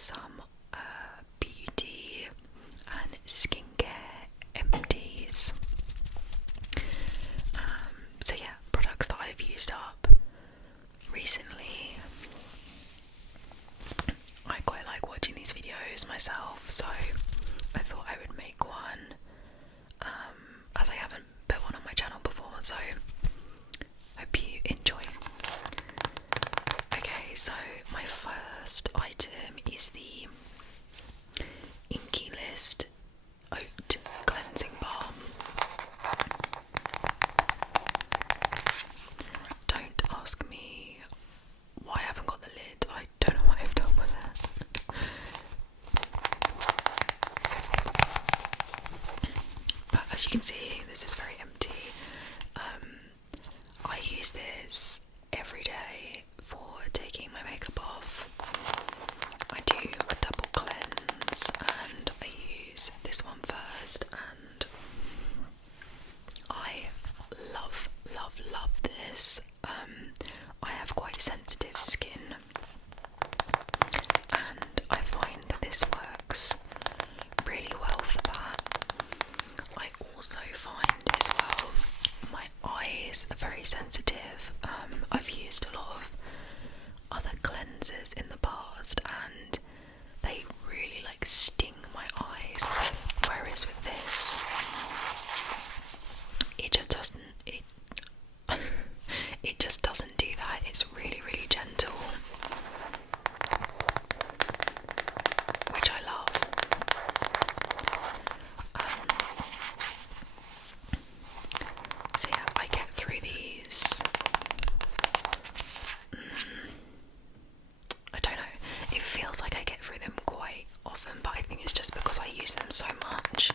some beauty and skincare empties. So yeah, products that I've used up recently. I quite like watching these videos myself, so I thought I would make one, as I haven't put one on my channel before, so hope you enjoy. Okay, so my first item is the Inky List Oat Cleansing Balm. Don't ask me why I haven't got the lid. I don't know what I've done with it. But as you can see, this is very empty. I use this every day for taking my makeup off. I do a double cleanse and I use this one first, and I love this. I have quite sensitive skin, and I find that this works really well for that. I also find as well my eyes are very sensitive. I've used a lot of other cleansers in the past and they really like sting my eyes, whereas with this it just doesn't it just doesn't do that. It's really gentle, which I love. So yeah, I get through these. I don't know, it feels like I get through them quite often, but I think it's just because I use them so much.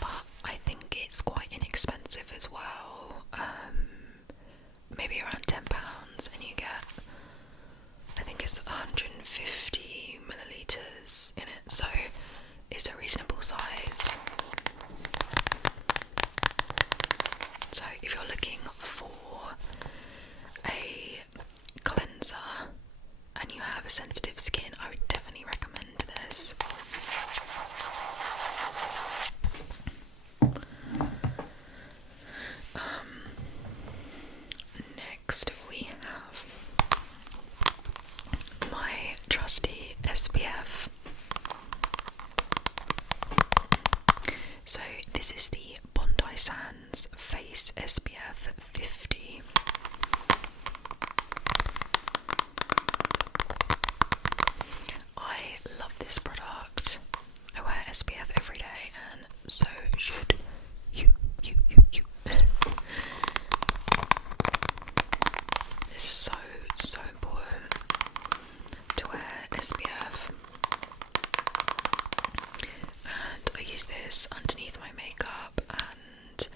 But I think it's quite inexpensive as well. Maybe around £10, and you get, I think it's 150 millilitres in it, so it's a reasonable size. So if you're looking for a cleanser and you have a sensitive skin, I would definitely recommend this. Next we have my trusty SPF. So this is the Bondi Sands Face SPF 50. I love this product. I wear SPF every day, and so should you. It's so important to wear SPF. And I use this underneath my makeup, and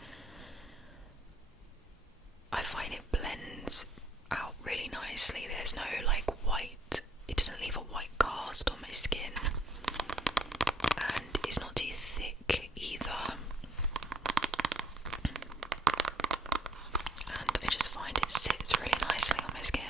I find it blends out really nicely. There's no like white, it doesn't leave a white cast on my skin, and it's not too thick either. And I just find it sits really nicely on my skin.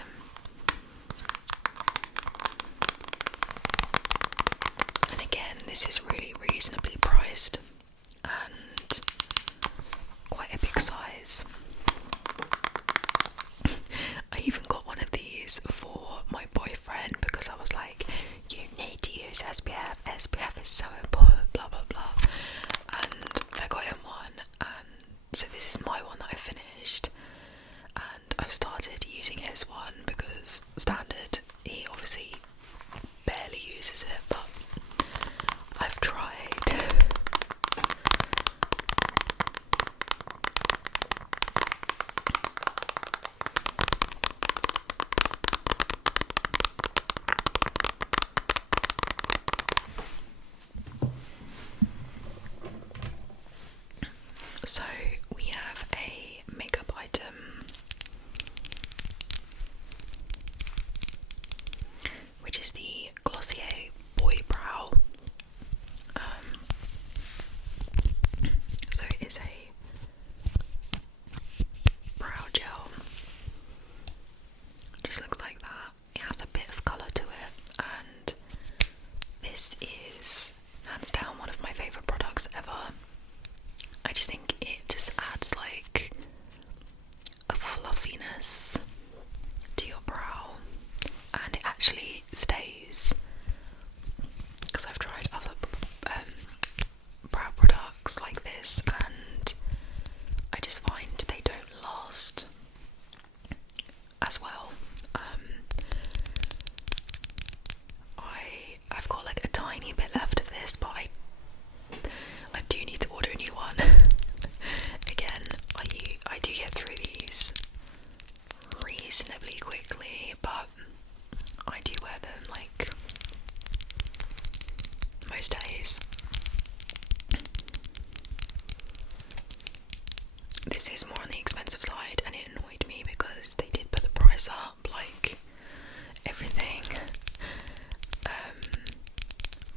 this up, like everything.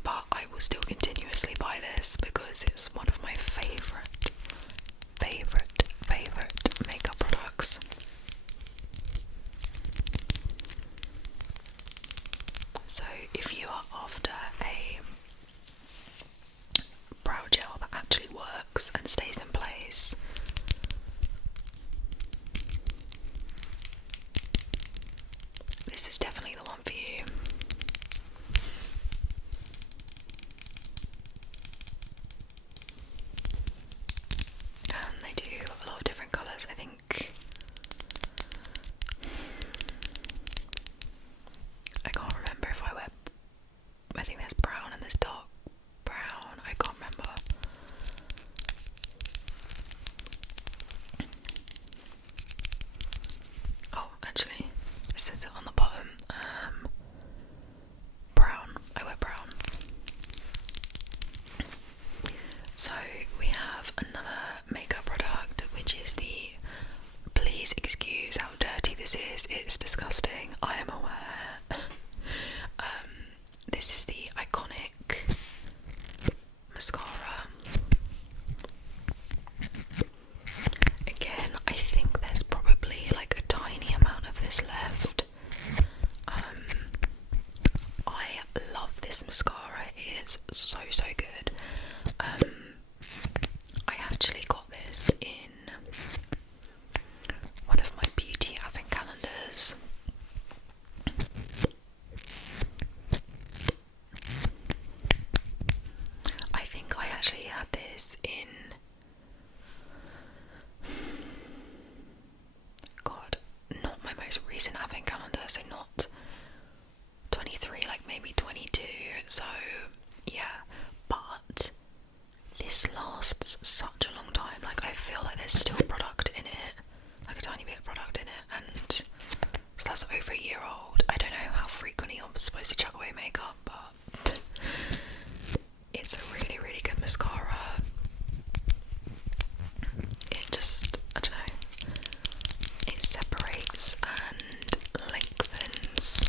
But I will still continuously buy this because it's one of my favourite makeup products. So if you are after a brow gel that actually works and stays in place, this is definitely the one for you. And they do a lot of different colours. I can't remember if I think there's brown and there's dark brown. I can't remember. Oh, actually, it says it on the bottom. Brown. I wear brown. So we have another makeup product, which is the, please excuse how dirty this is, it's disgusting, I am aware. This is the iconic mascara. Again, I think there's probably like a tiny amount of this left. I love this mascara, it is so good. I actually got this in one of my beauty advent calendars. I think I actually had this in, God, not my most recent advent calendar, so not 23, like maybe 22, so yeah, but this lasts such a long time. Like, I feel like there's still product in it, like a tiny bit of product in it, and so that's over a year old. I don't know how frequently I'm supposed to chuck away makeup, but it's a really good mascara. It just, I don't know, it separates and lengthens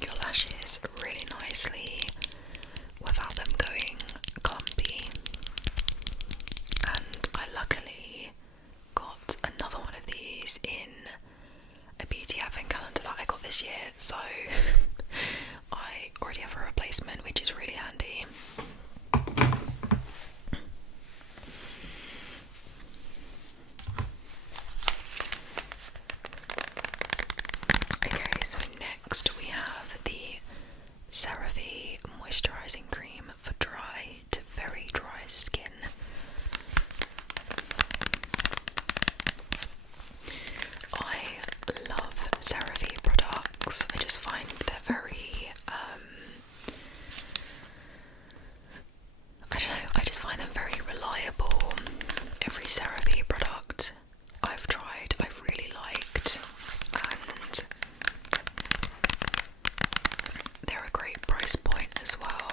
your lashes really nicely without them going clumpy. And I luckily got another one of these in a beauty advent calendar that I got this year, so I already have a replacement, which is really handy. Okay, so next we have the CeraVe moisturising cream for dry to very dry skin. I love CeraVe products. I just find they're very, I don't know, I just find them very reliable. Every CeraVe product I've tried, I've really liked, and they're a great price point as well.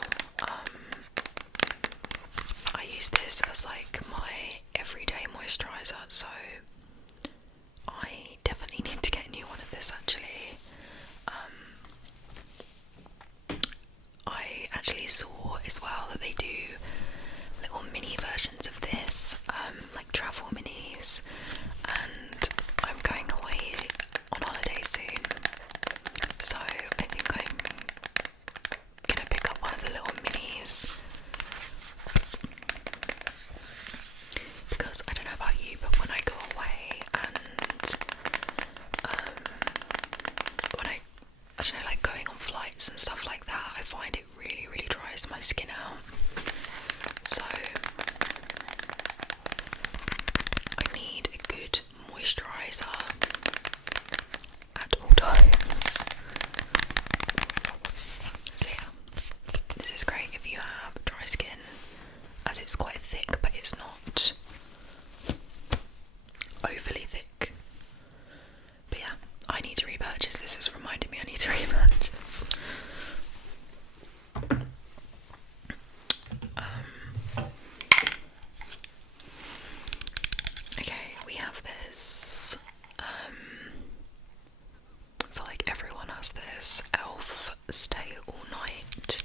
Stay All Night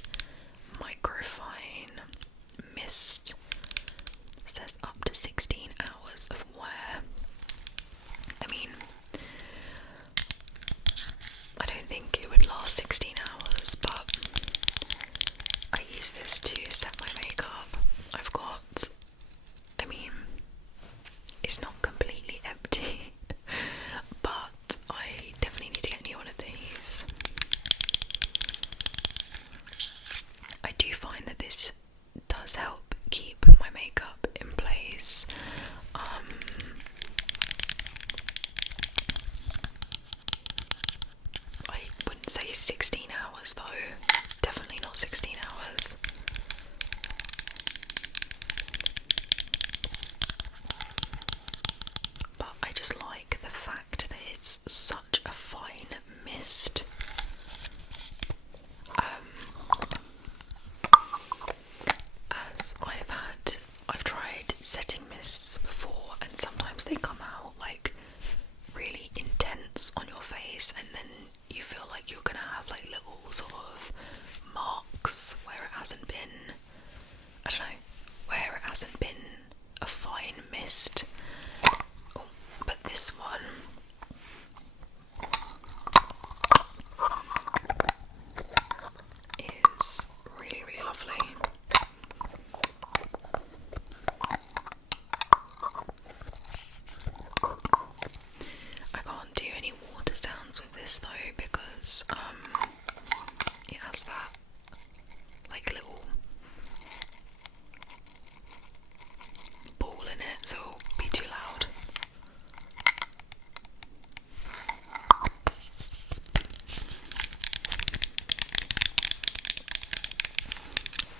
Microfine Mist. It says up to 16 hours of wear. I mean, I don't think it would last 16 hours, but I use this to set my makeup. I've got, I mean, it's not completely empty, but I definitely need to get a new one of these. I do find that this does help keep my makeup in place. I wouldn't say 16 hours though, definitely not 16 hours. But I just like the fact that it's such a fine mist. As I've tried setting mists before, and sometimes they come out like really intense on your face, and then you feel like you're gonna have like little sort of marks where it hasn't been, I don't know, where it hasn't been a fine mist. Oh, but this one is really, really lovely. I can't do any water sounds with this though because it has that like little ball in it, so it'll be too loud.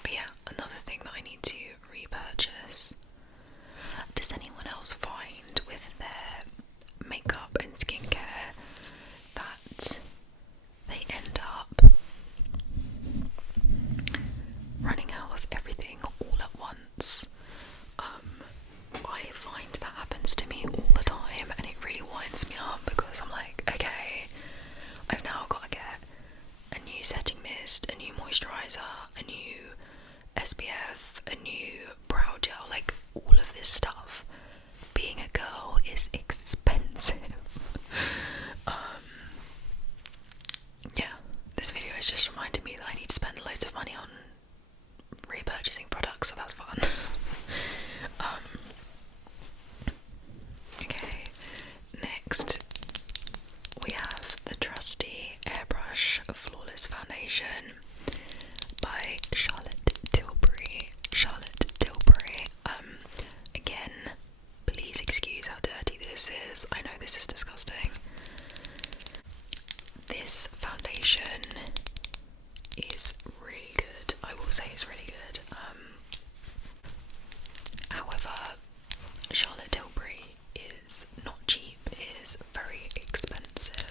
But yeah, another thing that I need to repurchase. Does anyone else find with their makeup and skincare that they end up running out of everything all at once? I find that happens to me all the time, and it really winds me up because I'm like, okay, I've now got to get a new setting mist, a new moisturiser, a new SPF, a new brow gel, like all of this stuff. Being a girl is expensive. Yeah, this video has just reminded me that I need to spend loads of money on repurchasing products, so that's fun. Okay, next we have the trusty Airbrush Flawless Foundation by Charlotte Tilbury. Again, please excuse how dirty this is. I know this is disgusting. This foundation is really good. I will say it's really good. However, Charlotte Tilbury is not cheap, it is very expensive.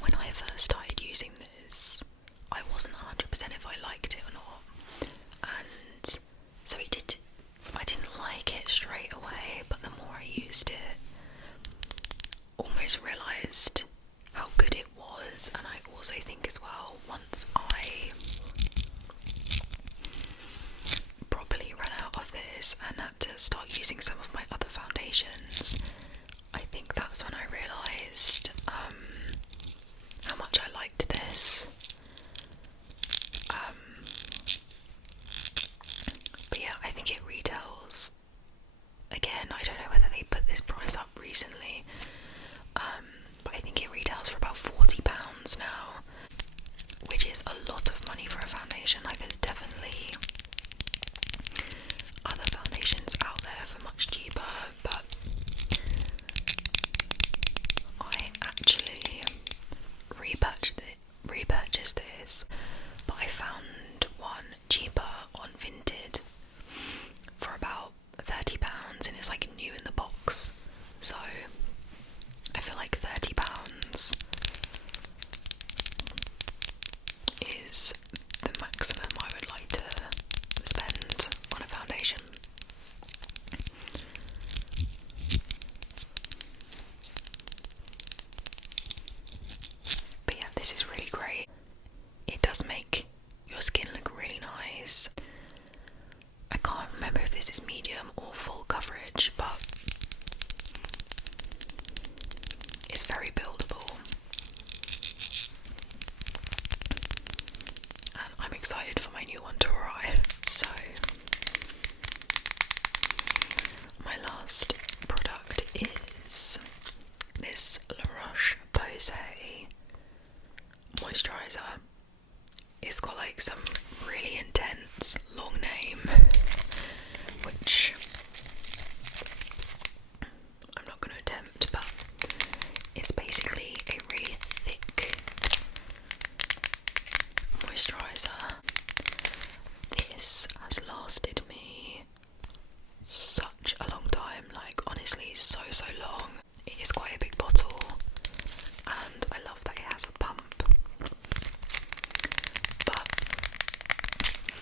When I first started using this, I wasn't 100% if I liked it or not, and so I didn't like it straight away, but the more I used it, almost realised how good it was. And I also think as well, once I properly ran out of this and had to start using some of my other foundations, I think that's when I realised how much I liked this. But yeah, I think it retails, again, I don't know whether they put this price up recently, but I think it retails for about £40 now, which is a lot of money for a foundation. Like, there's definitely other foundations out there for much cheaper, but I actually repurchased this, but I found one cheaper on Vinted for about £30, and it's like new in the box, excited for my new one to arrive. So, my last product is this La Roche-Posay moisturiser. It's got like some really intense long name, which I'm not going to attempt, but it's basically a really thick moisturiser. This has lasted me such a long time, like honestly so long. It is quite a big bottle and I love that it has a pump, but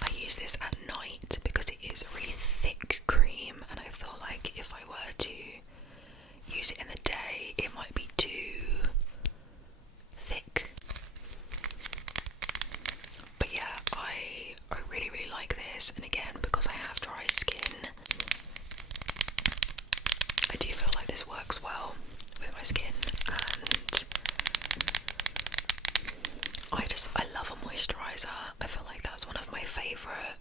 I use this at night because it is a really thick cream and I feel like if I were to use it in the day it might be too thick. But yeah, I really like this, and again, because I have dry skin, I do feel like this works well with my skin, and I love a moisturiser. I feel like that's one of my favourite,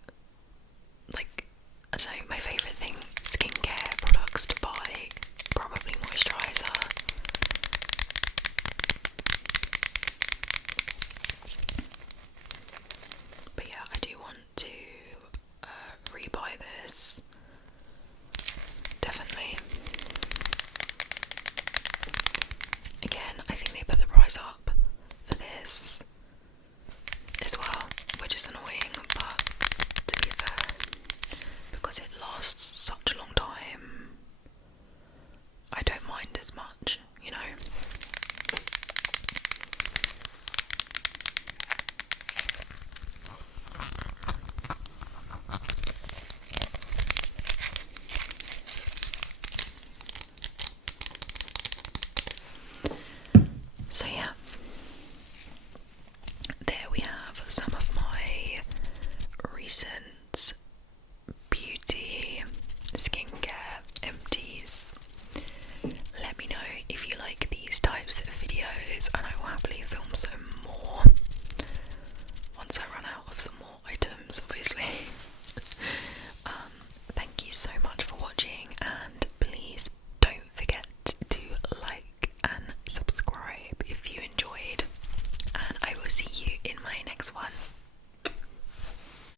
like, I don't know, my favourite thing, skincare products to buy, probably moisturiser. But yeah, I do want to rebuy this, definitely. Again, I think they put the price up for this as well, which is annoying, but to be fair, because it lasts such a long time, I don't mind as much, you know. So yeah,